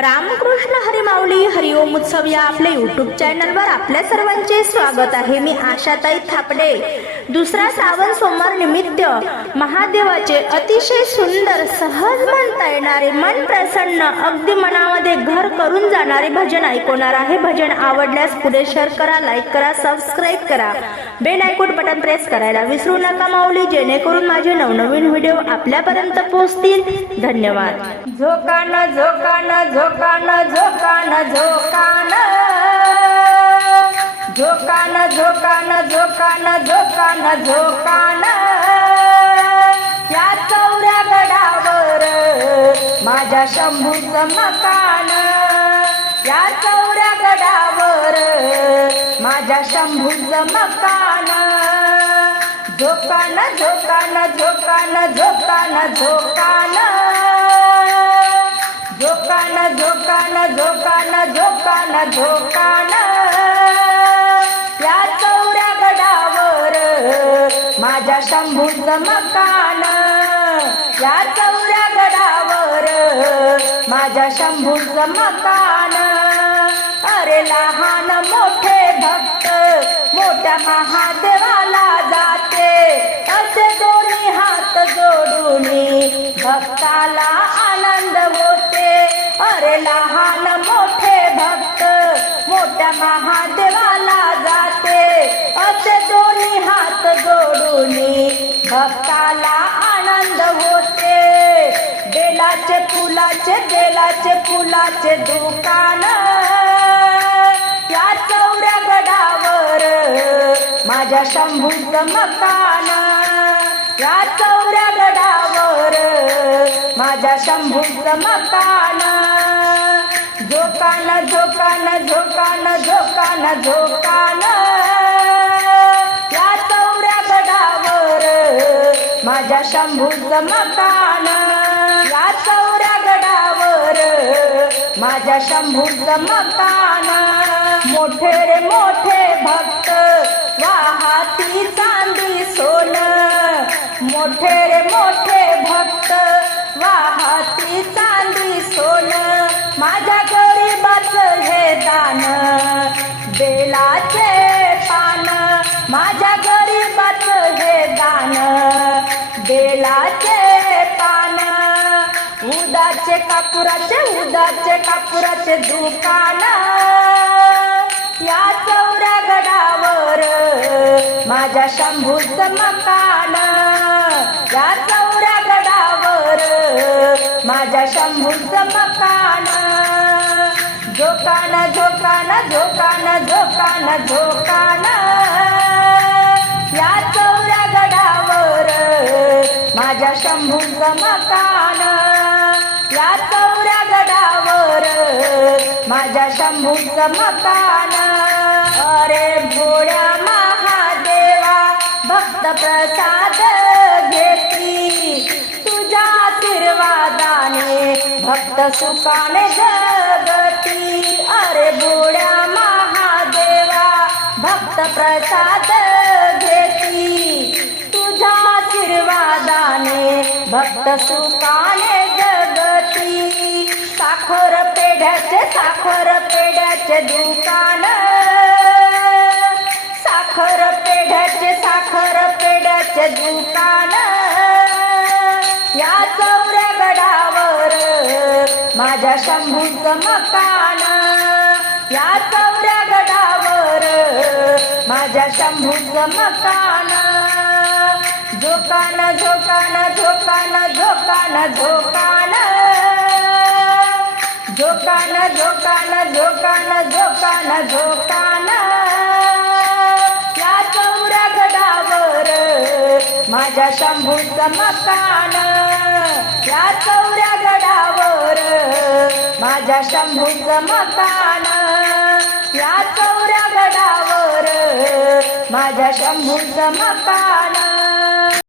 रामकृष्ण हरिमाऊली हरिओम उत्सव या आपल्या युट्यूब चॅनलवर आपल्या सर्वांचे स्वागत आहे. मी आशाताई थापडे. दुसरा श्रावण सोमवार निमित्त महादेवाचे अतिशय सुंदर सहज म्हणता येणारे मन प्रसन्न अगदी मनामध्ये घर करून जाणारे भजन ऐकवणार आहे. भजन आवडल्यास पुढे शेअर करा लाईक करा सबस्क्राईब करा. बेल आयकॉन बटन प्रेस करायला विसरू नका माऊली जेणेकरून माझे नवनवीन व्हिडिओ आपल्यापर्यंत पोहोचतील. धन्यवाद. झोकान झोकान झोकान झोकान झोकान. झोकान झोकान झोकान झोकान झोकान. या चौऱ्या गडावर माझ्या शंभूचं मकान. या चौऱ्या गडावर माझ्या शंभूचं मकान. झोकान झोकान झोकान झोकान झोकान. झोकान झोकान झोकान झोकान. या चौऱ्या गडावर माझ्या शंभूच मकान. या चौऱ्या गडावर माझ्या शंभूच मकान. अरे लहान मोठे भक्त मोठ्या महादेवाला जाते. असे दोन्ही हात जोडून भक्ताला आनंद सारे लहान मोठे भक्त मोठ्या महादेवाला जाते. असे दोन्ही हात जोडून भक्ताला आनंद होते. बेलाचे फुलाचे बेलाचे फुलाचे दुकान या चौऱ्या गडावर माझ्या शंभूच मकान. या चौऱ्या गडावर माझ्या शंभूच मकान. झोकान झोकान झोकान झोकान झोकान. या चौऱ्या गडावर माझ्या शंभूचं मकान. या चौऱ्या गडावर माझ्या शंभूचं मकान. मोठे रे मोठे भक्त वाहाती चांदी सोन. मोठे रे मोठे भक्त वाहाती चांदी सोन. माझ्या गरीबाचं हे दान बेलाचे पान उदाचे कापुराचे उदाचे कापुराचे दुकान. या चौऱ्या गडावर माझ्या शंभूचं मकान. या चौऱ्या गडावर माझ्या शंभूचं मकान. झोकान झोकान झोकान झोकान झोकान. या चौऱ्या गडावर माझ्या शंभूच मकान या चौऱ्या गडावर माझ्या शंभूच मकान अरे भोळ्या महादेवा भक्त प्रसाद घेती तुझ्या आशीर्वादाने भक्त सुखाने जगती. अरे भोळ्या महादेवा भक्त प्रसाद घे तुझ्या आशीर्वादाने भक्त सुखाने जगती. साखर पेढ्याचे साखर पेढ्याचे दुकान. साखर पेढ्याचे साखर पेढ्याचे दुकान. या चौऱ्या गडावर माझ्या शंभूच मकान. या चौऱ्या माझ्या शंभूचं मकान झोकान झोकान झोकान झोकान झोकान. झोकान झोकान झोकान झोकान झोकान. या चौऱ्या गडावर माझ्या शंभूचं मकान या चौऱ्या गडावर माझ्या शंभूचं मकान या चौऱ्या गडावर माझ्या शंभूचं मकान